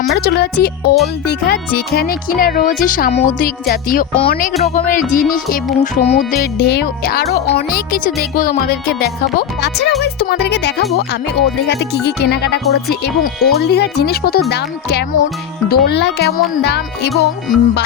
আমরা চলে যাচ্ছি ওল্ড দীঘা, যেখানে কিনা রয়েছে সামুদ্রিক জাতীয় অনেক রকমের জিনিস এবং সমুদ্রের ঢেউ, আরো অনেক কিছু দেখবো, তোমাদেরকে দেখাবো। তাছাড়াও গাইস তোমাদেরকে দেখাবো আমি ওল্ড দীঘাতে কি কি কেনাকাটা করেছি এবং ওল্ড দীঘার জিনিসপত্র দাম কেমন, দোলনা কেমন দাম এবং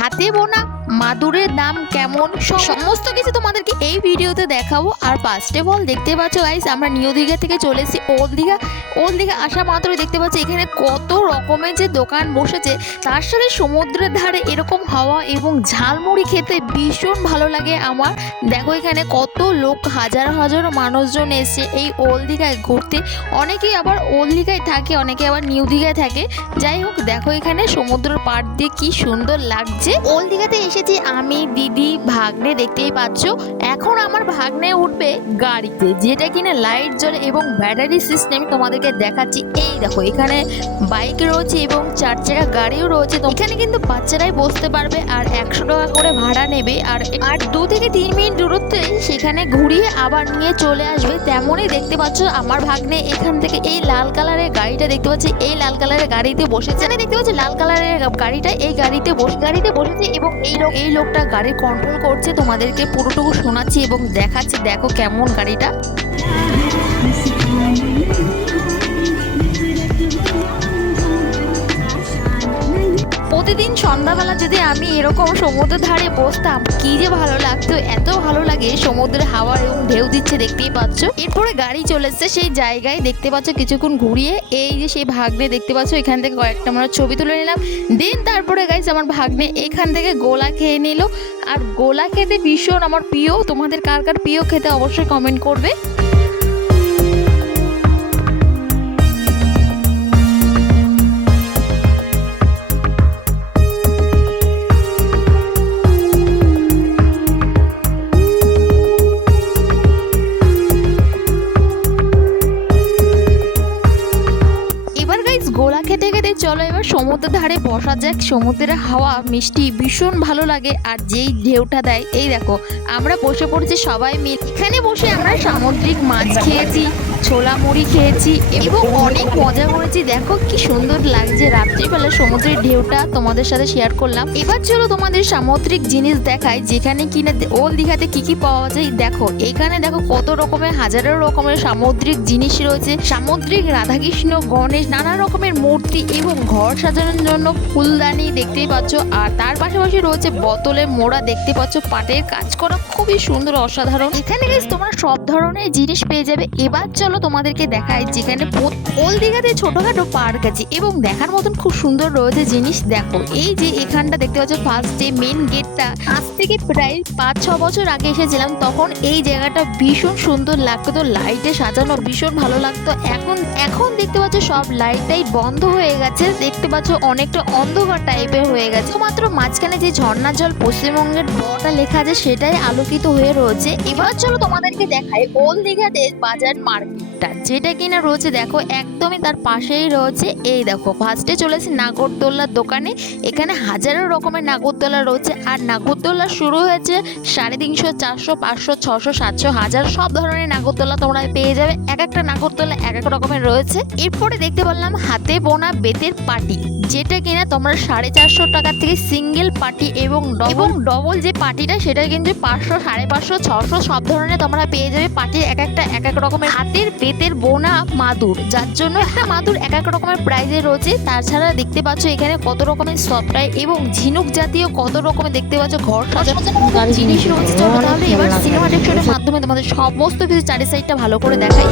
হাতে বোনা মাদুরের দাম কেমন, সমস্ত কিছু তোমাদেরকে এই ভিডিওতে দেখাবো। আর ফার্স্ট অফ অল দেখতে পাচ্ছ গাইস আমরা নিউ দীঘা থেকে চলে এসেছি ওল্ড দীঘা। ওল্ড দীঘা আসা মাত্রই দেখতে পাচ্ছ এখানে কত রকমের যে দোকান বসেছে, তার সাথে সমুদ্রের ধারে এরকম হাওয়া এবং ঝালমুড়ি খেতে ভীষণ ভালো লাগে আমার। দেখো এখানে কত লোক, হাজার হাজার মানুষজন এসছে এই ওল্ড দীঘায় ঘুরতে। অনেকেই আবার ওল্ড দীঘায় থাকে, অনেকে আবার নিউ দীঘায় থাকে। যাই হোক, দেখো এখানে সমুদ্রের পাড় দিয়ে কি সুন্দর লাগছে। ওল্ড দীঘাতে এসেছি আমি, দিদি, ভাগ্নে, দেখতেই পাচ্ছ। এখন আমার ভাগ্নে উঠবে গাড়িতে, যেটা কিনা লাইট জ্বলে এবং ব্যাটারি সিস্টেম, তোমাদেরকে দেখাচ্ছি। এই দেখো এখানে বাইক রয়েছে এবং 4 চাকা গাড়িও রয়েছে। তো এখানে কিন্তু বাচ্চারাই বসতে পারবে আর 100 টাকা করে ভাড়া নেবে। আর 2 থেকে 3 মিনিট দূরত্বে সেখানে ঘুরিয়ে আবার নিয়ে চলে আসবে। তেমনই দেখতে পাচ্ছ আমার ভাগ্নে এখান থেকে এই লাল কালারের গাড়িটা দেখতে পাচ্ছি, এই লাল কালারের গাড়িতে বসেছে। দেখতে পাচ্ছি লাল কালারের গাড়িটা, এই গাড়িতে বসেছে এবং এই লোকটা গাড়ি কন্ট্রোল করছে। তোমাদেরকে পুরোটুকু শোনাচ্ছি এবং দেখাচ্ছি, দেখো কেমন গাড়িটা। প্রতিদিন সন্ধ্যাবেলা যদি আমি এরকম সমুদ্রের ধারে বসতাম, কি যে ভালো লাগতো, এত ভালো লাগে। সমুদ্রের হাওয়া এবং ঢেউ দিচ্ছে, দেখতেই পাচ্ছ। এরপরে গাড়ি চলে এসেছে সেই জায়গায়, দেখতে পাচ্ছ কিছুক্ষণ ঘুরিয়ে এই যে সেই ভাগ্নে দেখতে পাচ্ছ, এখান থেকে কয়েকটা আমরা ছবি তুলে নিলাম। দেন তারপরে গাইস আমার ভাগ্নে এখান থেকে গোলা খেয়ে নিল। আর গোলা খেতে ভীষণ আমার প্রিয়। তোমাদের কার কার প্রিয় খেতে অবশ্যই কমেন্ট করবে। গোলা খেতে খেতে চলো এবার সমুদ্রের ধারে বসা যাক। সমুদ্রের হাওয়া মিষ্টি, ভীষণ ভালো লাগে। আর যেই ঢেউটা দেয়, এই দেখো আমরা বসে পড়েছি সবাই মিলে। এখানে বসে আমরা সামুদ্রিক মাছ খেয়েছি, ছোলা মুড়ি খেয়েছি এবং অনেক মজা করেছি। দেখো কি সুন্দর লাগছে রাত্রিবেলা সমুদ্রের ঢেউটা, তোমাদের সাথে শেয়ার করলাম। এবার চলো তোমাদের সামুদ্রিক জিনিস দেখাই, যেখানে কিনা ওল্ড দীঘাতে কি কি পাওয়া যায়। দেখো এখানে দেখো কত রকমের, হাজারো রকমের সামুদ্রিক জিনিস রয়েছে। সামুদ্রিক রাধাকৃষ্ণ, গণেশ, নানা রকমের মূর্তি এবং ঘর সাজানোর জন্য ফুলদানি দেখতেই পাচ্ছ। আর তার পাশাপাশি রয়েছে বোতলে মোড়া, দেখতে পাচ্ছ পাটের কাজ করা, খুবই সুন্দর, অসাধারণ। এখানে গাইস তোমরা সব ধরনের জিনিস পেয়ে যাবে। এবার চলো তোমাদেরকে দেখাই, যেখানে ওল্ড দীঘাতে ছোটখাটো পার্ক আছে এবং দেখার মতন খুব সুন্দর রয়েছে জিনিস। দেখো এই যে এখানটা দেখতে পাচ্ছ, ফার্স্ট যে মেন গেটটা, আজ থেকে প্রায় 5-6 বছর আগে এসেছিলাম, তখন এই জায়গাটা ভীষণ সুন্দর লাগতো, লাইটে সাজানো, ভীষণ ভালো লাগতো। এখন দেখতে পাচ্ছ সব লাইটটাই বন্ধ হয়ে গেছে, দেখতে পাচ্ছ অনেকটা অন্ধকার টাইপের হয়ে গেছে। মাত্র মাঝখানে যে ঝর্ণার জল পশ্চিমবঙ্গের বটা লেখা আছে সেটাই আলোকিত হয়ে রয়েছে। এবার চলো তোমাদেরকে দেখাই ওল্ড দীঘাতে বাজার মার্কেটটা, যেটা কিনা রয়েছে দেখো একদমই তার পাশেই রয়েছে। এই দেখো ফার্স্টে চলেছে নাগরদোল্লার দোকানে। এখানে হাজারো রকমের নাগরদোল্লা রয়েছে। আর নাগরদোল্লা শুরু হয়েছে 350, 400, 500, 600, 700, 1000, সব ধরনের নাগরদোল্লা তোমরা পেয়ে যাবে। এক একটা নাগরদোল্লা এক এক রকমের রয়েছে। এরপরে দেখতে পারলাম হাতে বোনা বেতের পাটি, যেটা কিনা তোমরা 450 টাকা থেকে সিঙ্গেল পাটি এবং ডবল যে পাটিটা সেটা কিন্তু 500, 550, 600 সব ধরনের তোমরা পেয়ে যাবে। পাটি এক একটা এক এক রকমের হাতের বেতের বোনা মাদুর, যার জন্য একটা মাদুর এক এক রকমের প্রাইজে রয়েছে। তাছাড়া দেখতে পাচ্ছ এখানে কত রকমের সফটওয়্যার এবং ঝিনুক জাতীয় কত রকমের দেখতে পাচ্ছ ঘর সাজানোর জিনিস রয়েছে। তাহলে এবার সিনেমা ভিডিওর মাধ্যমে তোমাদের সমস্ত কিছু চারি সাইডটা ভালো করে দেখাই।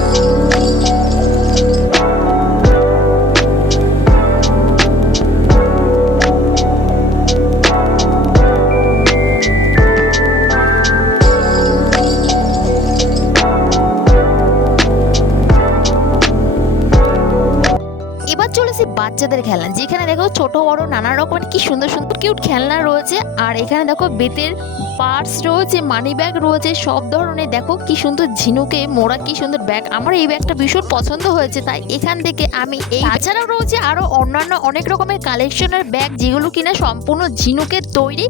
এবার চলেছি বাচ্চাদের খেলনা, যেখানে দেখো ছোট বড় নানা রকমের কি সুন্দর সুন্দর কিউট খেলনা রয়েছে। আর এখানে দেখো বেতের পার্স রয়েছে, মানি ব্যাগ রয়েছে, সব ধরনের দেখো কি সুন্দর ঝিনুকে মোড়া কি সুন্দর ব্যাগ। আমার এই ব্যাগটা ভীষণ পছন্দ হয়েছে, তাই এখান থেকে আমি এই, তাছাড়াও রয়েছে আরো অন্যান্য অনেক রকমের কালেকশনের ব্যাগ যেগুলো কিনা সম্পূর্ণ ঝিনুকের তৈরি।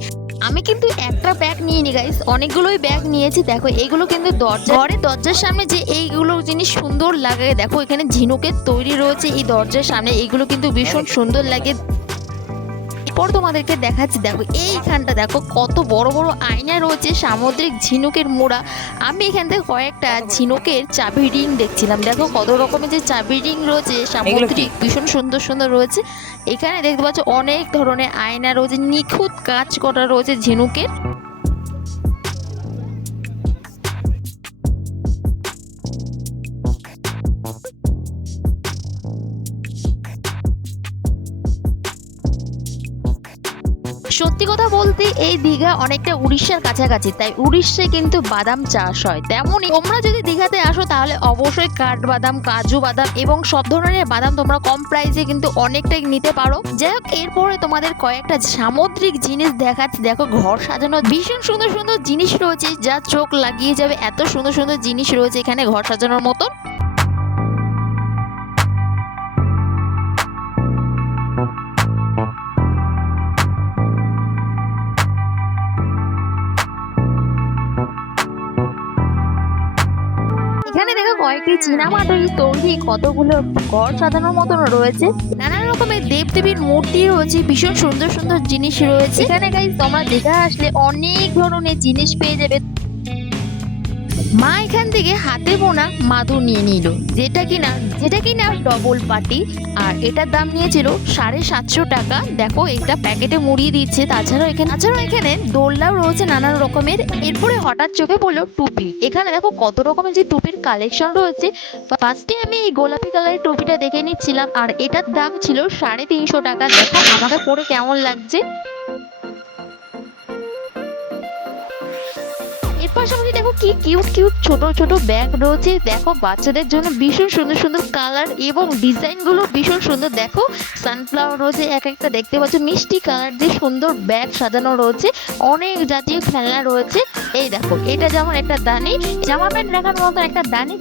আমি কিন্তু একটা ব্যাগ নিয়ে নি গাইস, অনেকগুলোই ব্যাগ নিয়েছি। দেখো এইগুলো কিন্তু ঘরের দরজার সামনে যে এইগুলো জিনিস সুন্দর লাগে, দেখো এখানে ঝিনুকের তৈরি রয়েছে এই দরজার সামনে, এইগুলো কিন্তু ভীষণ সুন্দর লাগে। এরপর তোমাদেরকে দেখাচ্ছি, দেখো এইখানটা দেখো কত বড় বড় আয়না রয়েছে সামুদ্রিক ঝিনুকের মোড়া। আমি এখান থেকে কয়েকটা ঝিনুকের চাবি রিং দেখছিলাম, দেখো কত রকমের যে চাবি রিং রয়েছে সামুদ্রিক, ভীষণ সুন্দর সুন্দর রয়েছে। এখানে দেখতে পাচ্ছ অনেক ধরনের আয়না রয়েছে, নিখুঁত কাজ করা রয়েছে ঝিনুকের। সত্যি কথা বলতে এই দীঘা অনেকটা উড়িষ্যার কাছাকাছি, তাই উড়িষ্যায় কিন্তু বাদাম চাষ হয়। তেমনই তোমরা যদি দীঘাতে আসো তাহলে অবশ্যই কাঠবাদাম, কাজু বাদাম এবং সব ধরনের বাদাম তোমরা কম প্রাইসে কিন্তু অনেকটাই নিতে পারো। যাই হোক, এরপরে তোমাদের কয়েকটা সামুদ্রিক জিনিস দেখাচ্ছি। দেখো ঘর সাজানো ভীষণ সুন্দর সুন্দর জিনিস রয়েছে, যা চোখ লাগিয়ে যাবে, এত সুন্দর সুন্দর জিনিস রয়েছে এখানে ঘর সাজানোর মতন। এখানে দেখো কয়েকটি চীনামাটির তৈরি কতগুলো ঘর সাজানোর মতন রয়েছে, নানা রকমের দেবদেবীর মূর্তি রয়েছে, ভীষণ সুন্দর সুন্দর জিনিস রয়েছে। এখানে গাইস তোমরা দীঘা আসলে অনেক ধরনের জিনিস পেয়ে যাবে। মা এখান থেকে হাতে বোনা মাদুর নিয়ে নিল, যেটা কিনা ডবল পাটি, আর এটার দাম নিয়েছিল 750 টাকা। দেখো এটা প্যাকেটে মুড়িয়ে দিচ্ছে। তাছাড়াও এখানে দোলনাও রয়েছে নানান রকমের। এরপরে হঠাৎ চোখে পড়লো টুপি। এখানে দেখো কত রকমের যে টুপির কালেকশন রয়েছে। ফার্স্টে আমি এই গোলাপি কালারের টুপিটা দেখে নিচ্ছিলাম, আর এটার দাম ছিল 350 টাকা। দেখো আমাকে পরে কেমন লাগছে। এর পাশাপাশি দেখো কি কিউট কিউট ছোট ছোট ব্যাগ রয়েছে। দেখো বাচ্চাদের জন্য ভীষণ সুন্দর সুন্দর কালার এবং ডিজাইন গুলো ভীষণ সুন্দর। দেখো সানফ্লাওয়ার রয়েছে, এক একটা দেখতে পাচ্ছ মিষ্টি কালার দিয়ে সুন্দর ব্যাগ সাজানো রয়েছে, অনেক জাতীয় খেলনা রয়েছে। এই দেখো এটা যেমন একটা দানি, জামা প্যান্ট রাখার মতো একটা দানি।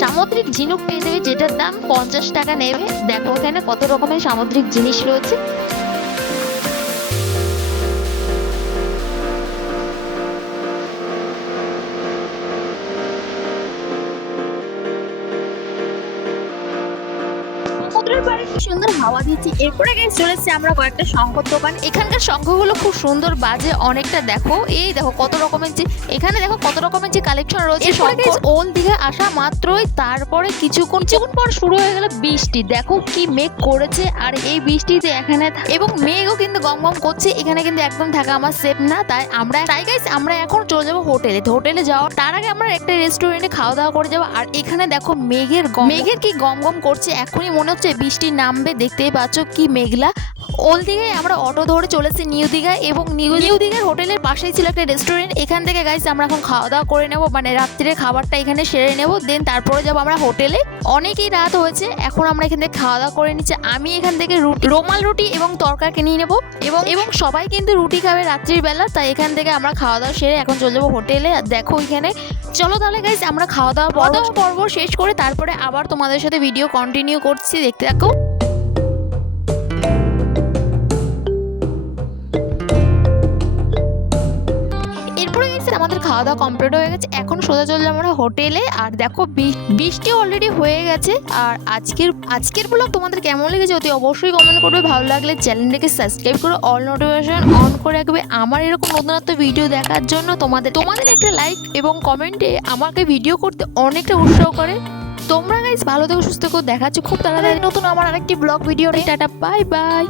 সামুদ্রিক ঝিনুক পেয়ে যাবে, যেটার দাম 50 টাকা নেবে। দেখো এখানে কত রকমের সামুদ্রিক জিনিস রয়েছে। সমুদ্রের পাড়ে কি সুন্দর হাওয়া দিচ্ছে। এরপরে গিয়ে চলেছে আমরা কয়েকটা শঙ্খর দোকান। এখানকার শঙ্খগুলো খুব সুন্দর বাজে অনেকটা। দেখো এই দেখো কত রকমের যে, এখানে দেখো কত রকমের যে কালেকশন রয়েছে। ওল্ড দীঘা আসা মাত্রই তারপরে কিছুক্ষণ পর শুরু হয়ে গেল বৃষ্টি। দেখো কি মেঘ করেছে, আর এই বৃষ্টিতে এখানে এবং মেঘও কিন্তু গম গম করছে। এখানে কিন্তু একদম থাকা আমার সেফ না, তাই গাইস আমরা এখন চলে যাবো হোটেলে যাওয়ার তার আগে আমরা একটা রেস্টুরেন্টে খাওয়া দাওয়া করে যাবো। আর এখানে দেখো মেঘের কি গম গম করছে, এখনই মনে হচ্ছে বৃষ্টি নামবে। দেখতেই পাচ্ছ কি মেঘলা। ওল্ড দীঘায় আমরা অটো ধরে চলেছি নিউ দীঘা, এবং নিউ দীঘার হোটেলের পাশেই ছিল একটা রেস্টুরেন্ট। এখান থেকে গাইস আমরা এখন খাওয়া দাওয়া করে নেবো, মানে রাত্রির খাবারটা এখানে সেরে নেবো, দেন তারপরে যাবো আমরা হোটেলে। অনেকই রাত হয়েছে, এখন আমরা এখান থেকে খাওয়া দাওয়া করে নিচ্ছি। আমি এখান থেকে রুমাল রুটি এবং তরকারি নিয়ে নেবো, এবং সবাই কিন্তু রুটি খাবে রাত্রির বেলা, তাই এখান থেকে আমরা খাওয়া দাওয়া সেরে এখন চলে যাবো হোটেলে। আর দেখো এখানে চলো তাহলে গাইস আমরা খাওয়া দাওয়া পর্ব শেষ করে তারপরে আবার তোমাদের সাথে ভিডিও কন্টিনিউ করছি, দেখতে থাকো। আমাদের খাওয়া দাওয়া কমপ্লিট হয়ে গেছে, এখন সোজা চলে যাবো আমরা হোটেলে। আর দেখো বৃষ্টি অলরেডি হয়ে গেছে। আর আজকের ব্লগ তোমাদের কেমন লেগেছে অতি অবশ্যই কমেন্ট করবে। ভালো লাগলে চ্যানেলটাকে সাবস্ক্রাইব করে অল নোটিফিকেশন অন করে রাখবে আমার এরকম নতুনত্ব ভিডিও দেখার জন্য। তোমাদের একটা লাইক এবং কমেন্টে আমাকে ভিডিও করতে অনেকটা উৎসাহ করে। তোমরা গাইস ভালো থেকো, সুস্থ থেকো, দেখাচ্ছ খুব তাড়াতাড়ি নতুন আমার আরেকটি blog video. Tata, bye bye.